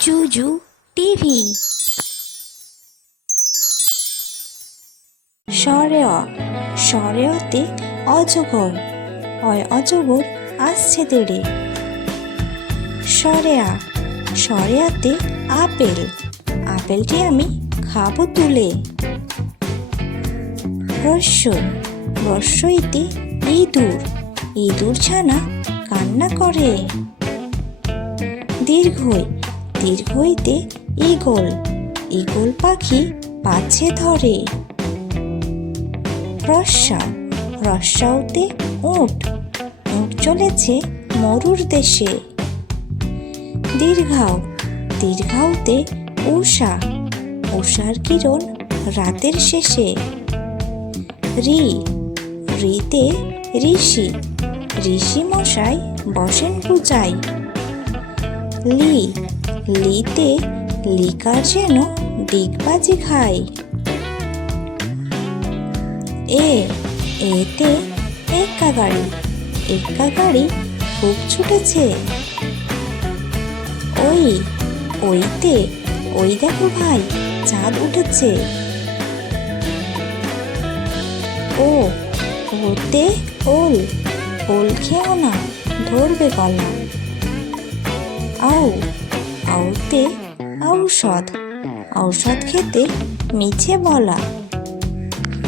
জুজু TV. সরেয়তে অজগর, অজগর আসছে তেড়ে। সরেয়াতে আপেল, আপেলটি আমি খাবো তুলে। রস্যইতে ইঁদুর, ইঁদুর ছানা কান্না করে। দীর্ঘইতে ঈগল, ঈগল পাখি পাছে ধরে। রস্যাউতে উট, উট চলেছে মরুর দেশে। দীর্ঘাউতে উষার কিরণ রাতের শেষে। ঋতে ঋষি মশাই বসেন পূজায়। লিতে লিকার যেন ডিগবাজি খায়। এতে এক্কা গাড়ি খুব ছুটেছে। ওই দেখো ভাই, চাঁদ উঠেছে। ওতে ওল খেও না, ধরবে গলা। আউতে ঔষধ খেতে মিছে বলা।